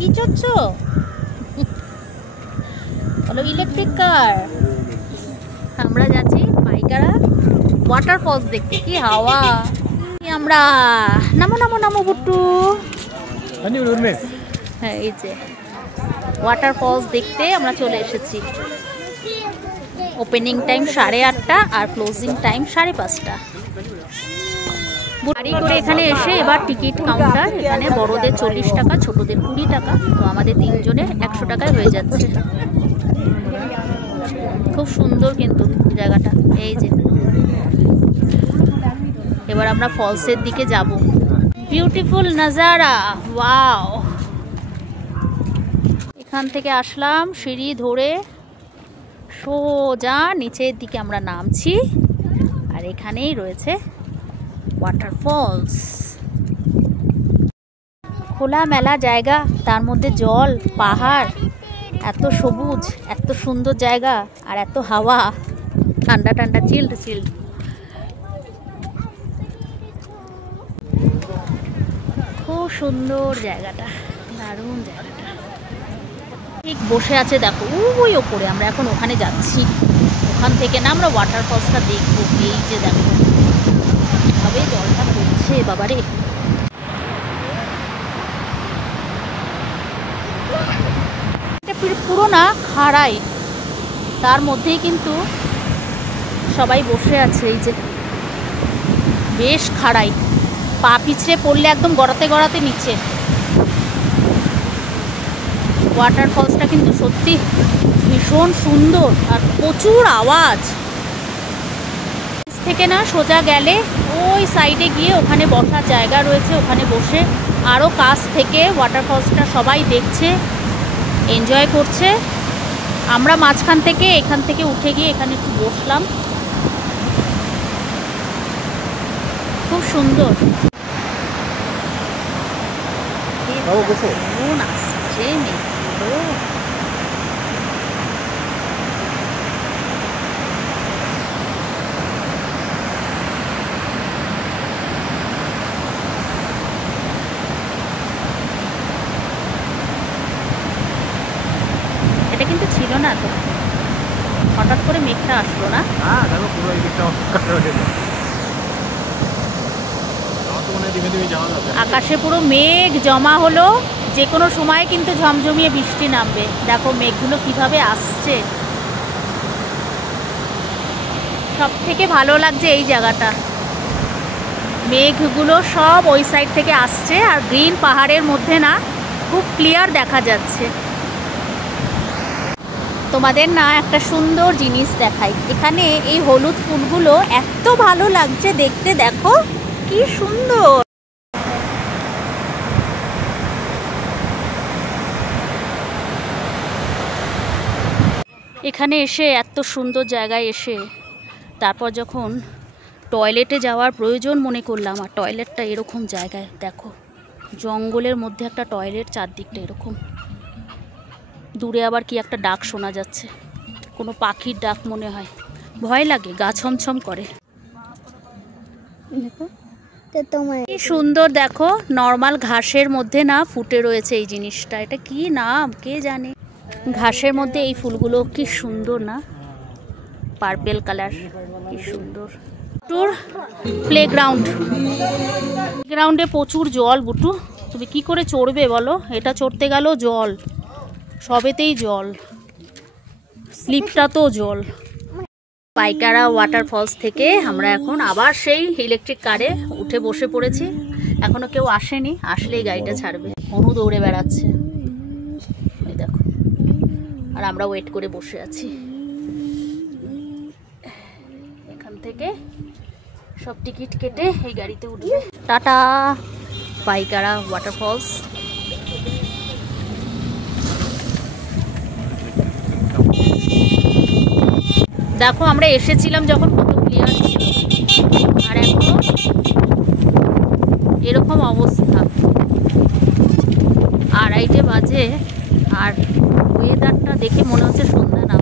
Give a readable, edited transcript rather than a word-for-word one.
কি চড়ছো? হলো ইলেকট্রিক কার। আমরা যাচ্ছি পাইকারা ওয়াটারফলস দেখতে। কি হাওয়া! আমরা নামো নামো নামো বুট্টু। হ্যাঁ, এই যে ওয়াটারফলস দেখতে আমরা চলে এসেছি। ওপেনিং টাইম 8:30 আর ক্লোজিং টাইম 5:30। গাড়ি করে এখানে এসে এবার টিকিট কাউন্টার। এখানে বড়দের 40 টাকা, ছোটদের 20 টাকা। তো আমাদের 3 জনের 100 টাকায় হয়ে যাচ্ছে। খুব সুন্দর কিন্তু জায়গাটা। এই যে এবার আমরা ফলসের দিকে যাব। বিউটিফুল নাজারা, ওয়াও! এখান থেকে আসলাম সিঁড়ি ধরে সোজা নিচের দিকে আমরা নামছি। আর এখানেই রয়েছে ওয়াটারফলস। খোলা মেলা জায়গা, তার মধ্যে জল, পাহাড়, এত সবুজ, এত সুন্দর জায়গা, আর এত হাওয়া, ঠান্ডা ঠান্ডা, চিল্ড চিল্ড। খুব সুন্দর জায়গাটা, দারুণ জায়গাটা। ঠিক বসে আছে দেখো ওই ওপরে। আমরা এখন ওখানে যাচ্ছি। ওখান থেকে না আমরা ওয়াটারফলসটা দেখবো। এই যে দেখো কিভাবে জলটা পড়ছে, বাবারে! এটা পুরো না খাড়াই, তার মধ্যেই কিন্তু সবাই বসে আছে। এই যে বেশ খাড়াই, পা পিছড়ে পড়লে একদম গড়াতে গড়াতে নিচে। ওয়াটারফলসটা কিন্তু সত্যি ভীষণ সুন্দর আর প্রচুর আওয়াজ। থেকে না সোজা গেলে ওই সাইডে গিয়ে ওখানে বসার জায়গা রয়েছে। ওখানে বসে আরও কাছ থেকে ওয়াটারফলসটা সবাই দেখছে, এনজয় করছে। আমরা মাঝখান থেকে এখান থেকে উঠে গিয়ে এখানে একটু বসলাম। খুব সুন্দর। আসছে এটা কিন্তু ছিল না তো, হঠাৎ করে মেঘটা আসলো না। আকাশে পুরো মেঘ জমা হলো, যে কোনো সময় কিন্তু ঝমঝমিয়ে বৃষ্টি নামবে। দেখো মেঘগুলো কিভাবে আসছে। সব থেকে ভালো লাগছে এই জায়গাটা, মেঘগুলো সব ওই সাইড থেকে আসছে আর গ্রিন পাহাড়ের মধ্যে না খুব ক্লিয়ার দেখা যাচ্ছে। তোমাদের না একটা সুন্দর জিনিস দেখাই। এখানে এই হলুদ ফুলগুলো এত ভালো লাগছে দেখতে, দেখো কি সুন্দর। এখানে এসে এত সুন্দর জায়গায় এসে তারপর যখন টয়লেটে যাওয়ার প্রয়োজন মনে করলাম, আর টয়লেটটা এরকম জায়গায় দেখো, জঙ্গলের মধ্যে একটা টয়লেট, চারদিকটা এরকম। দূরে আবার কি একটা ডাক শোনা যাচ্ছে, কোনো পাখির ডাক মনে হয়। ভয় লাগে, গা ছমছম করে। কি সুন্দর দেখো, নর্মাল ঘাসের মধ্যে না ফুটে রয়েছে এই জিনিসটা। এটা কি নাম কে জানে। ঘাসের মধ্যে এই ফুলগুলো কি সুন্দর না, পার্পেল কালার, কি সুন্দর। টুর প্লেগ্রাউন্ড, প্লেগ্রাউন্ডে প্রচুর জল। বুটু তুমি কি করে চড়বে বলো? এটা চড়তে গেলেও জল, সবেতেই জল, স্লিপটা তো জল। পাইকারা ওয়াটারফলস থেকে আমরা এখন আবার সেই ইলেকট্রিক কারে উঠে বসে পড়েছি। এখনো কেউ আসেনি, আসলেই গাড়িটা ছাড়বে। অনু দৌড়ে বেড়াচ্ছে, এই দেখো। আর আমরা ওয়েট করে বসে আছি। এখান থেকে সব টিকিট কেটে এই গাড়িতে উঠবে। Ta ta Pykara waterfalls. দেখো আমরা এসেছিলাম যখন কত ক্লিয়ার ছিল, আর এখন এরকম অবস্থা। 2:30 বাজে আর ওয়েদারটা দেখে মনে হচ্ছে সন্ধ্যা না।